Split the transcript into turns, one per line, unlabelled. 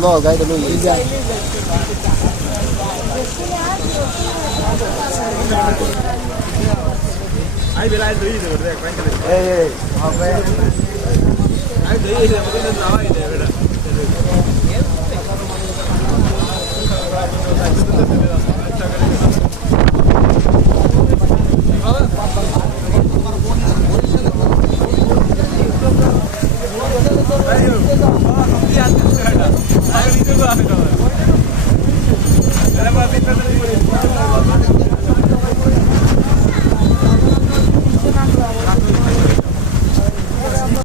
lo gai dulu India. Ai bilang itu itu berdua kan kalau.
Eh, apa?
Ai itu itu mungkin itu nama ini beda. Thank you. $7.